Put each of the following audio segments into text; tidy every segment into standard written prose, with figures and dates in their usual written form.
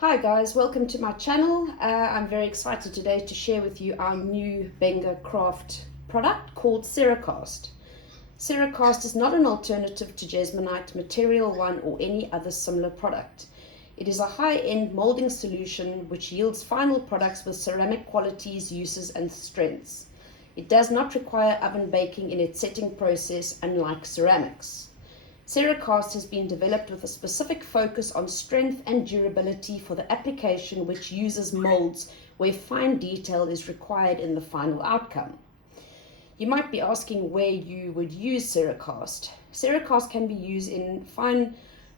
Hi guys, welcome to my channel. I'm very excited today to share with you our new Benga craft product called CeraCast. CeraCast is not an alternative to Jesmonite, Material One or any other similar product. It is a high-end molding solution which yields final products with ceramic qualities, uses and strengths. It does not require oven baking in its setting process, unlike ceramics. CeraCast has been developed with a specific focus on strength and durability for the application which uses molds where fine detail is required in the final outcome. You might be asking where you would use CeraCast. CeraCast can be used in fine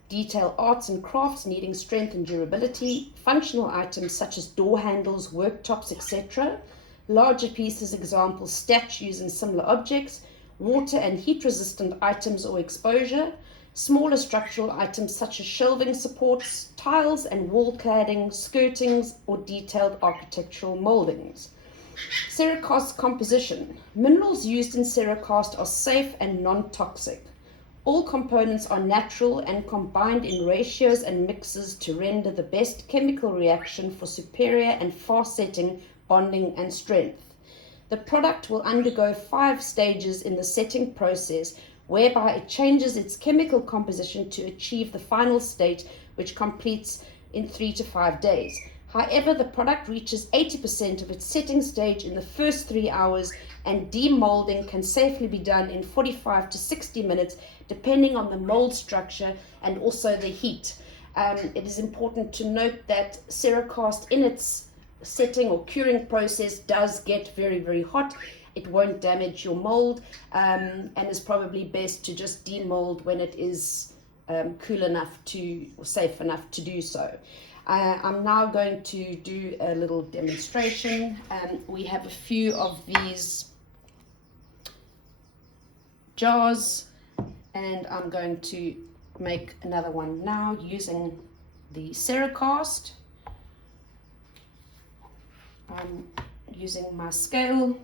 detail arts and crafts needing strength and durability, functional items such as door handles, worktops, etc., larger pieces, examples, statues and similar objects, water and heat resistant items or exposure, smaller structural items such as shelving supports, tiles and wall cladding, skirtings or detailed architectural moldings. CeraCast composition. Minerals used in CeraCast are safe and non-toxic. All components are natural and combined in ratios and mixes to render the best chemical reaction for superior and fast-setting bonding and strength. The product will undergo 5 stages in the setting process, whereby it changes its chemical composition to achieve the final state, which completes in 3 to 5 days. However, the product reaches 80% of its setting stage in the first 3 hours, and demolding can safely be done in 45 to 60 minutes, depending on the mold structure and also the heat. It is important to note that CeraCast in its setting or curing process does get very hot. It won't damage your mold, and is probably best to just demold when it is cool enough to, or safe enough to do so. I'm now going to do a little demonstration. We have a few of these jars and I'm going to make another one now using the CeraCast. I'm using my scale.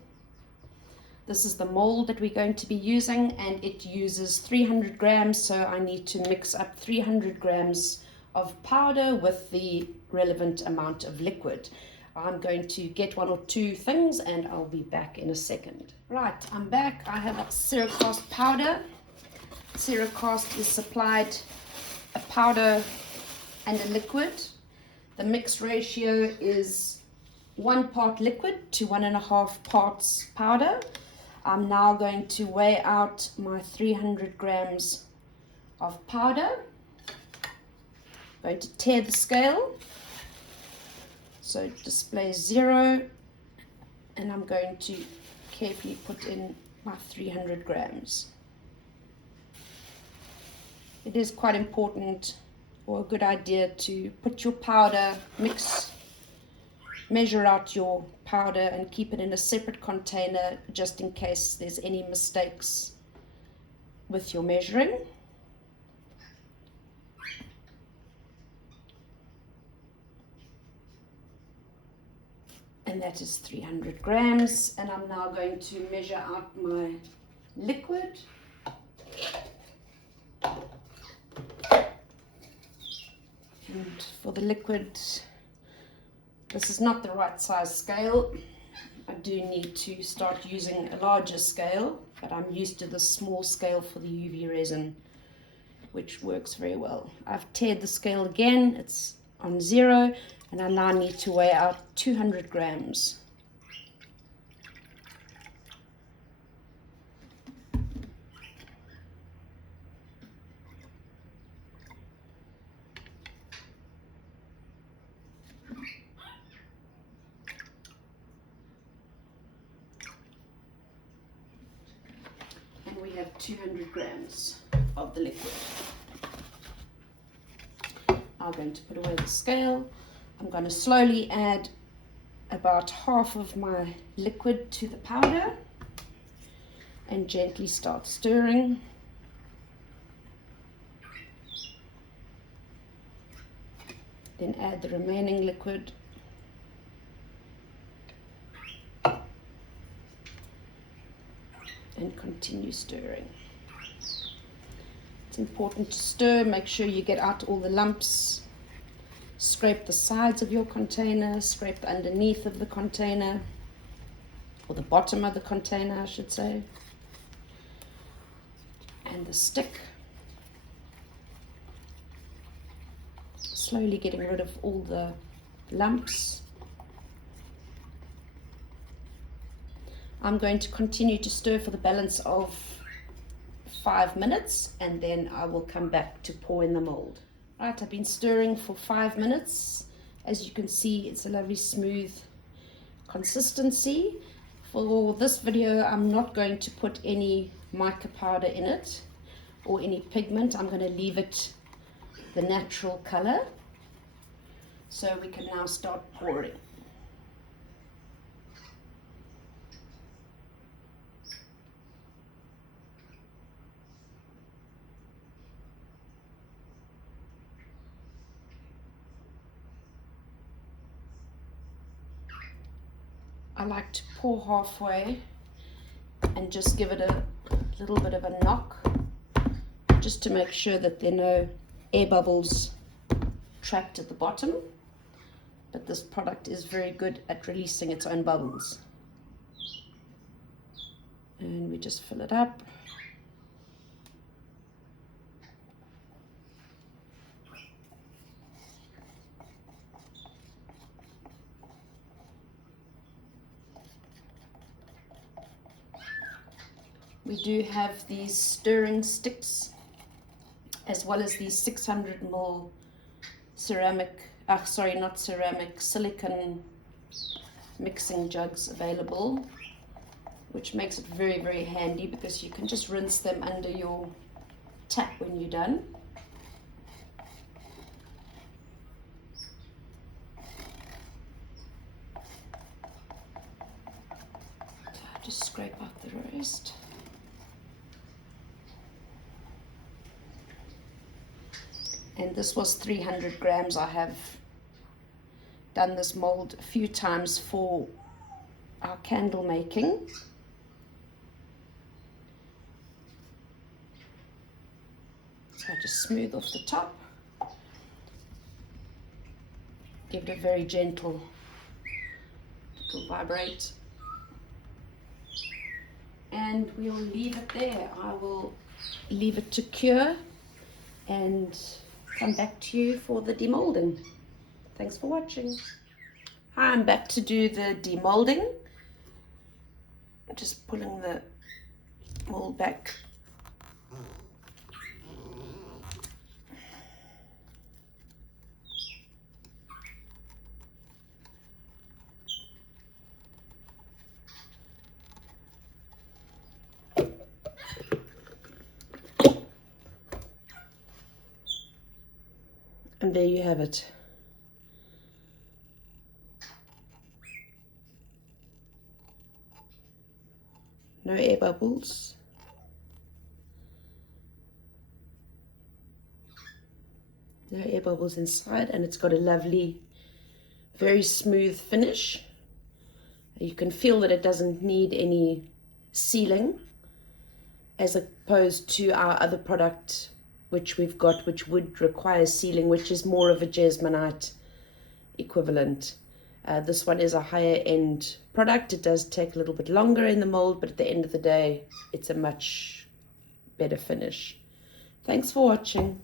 This is the mold that we're going to be using, and it uses 300 grams, so I need to mix up 300 grams of powder with the relevant amount of liquid. I'm going to get 1 or 2 things and I'll be back in a second. Right, I'm back. I have a CeraCast powder. CeraCast is supplied a powder and a liquid. The mix ratio is 1 part liquid to 1.5 parts powder. I'm now going to weigh out my 300 grams of powder. I'm going to tear the scale so it displays 0, and I'm going to carefully put in my 300 grams. It is quite important, or a good idea, to put your powder, measure out your powder and keep it in a separate container just in case there's any mistakes with your measuring. And that is 300 grams. And I'm now going to measure out my liquid. And for the liquid, this is not the right size scale. I do need to start using a larger scale, but I'm used to the small scale for the UV resin, which works very well. I've teared the scale again, it's on 0, and I now need to weigh out 200 grams. We have 200 grams of the liquid. I'm going to put away the scale. I'm going to slowly add about half of my liquid to the powder and gently start stirring. Then add the remaining liquid. And continue stirring. It's important to stir, make sure you get out all the lumps Scrape the sides of your container, scrape the underneath of the container, or the bottom of the container I should say, and the stick. Slowly getting rid of all the lumps. I'm going to continue to stir for the balance of 5 minutes, and then I will come back to pour in the mold. Right, I've been stirring for 5 minutes. As you can see, it's a lovely smooth consistency. For this video, I'm not going to put any mica powder in it or any pigment. I'm going to leave it the natural color. So we can now start pouring. I like to pour halfway and just give it a little bit of a knock, just to make sure that there are no air bubbles trapped at the bottom. But this product is very good at releasing its own bubbles. And we just fill it up. We do have these stirring sticks, as well as these 600 ml silicone mixing jugs available, which makes it very, very handy because you can just rinse them under your tap when you're done. Just scrape out the rest. And this was 300 grams. I have done this mold a few times for our candle making. So I just smooth off the top. Give it a very gentle little vibrate. And we'll leave it there. I will leave it to cure and come back to you for the demolding. Thanks for watching. Hi, I'm back to do the demolding. I'm just pulling the mold back. And there you have it. No air bubbles. No air bubbles inside, and it's got a lovely, very smooth finish. You can feel that it doesn't need any sealing, as opposed to our other product which we've got, which would require sealing, which is more of a Jesmonite equivalent. This one is a higher end product. It does take a little bit longer in the mold, but at the end of the day, it's a much better finish. Thanks for watching.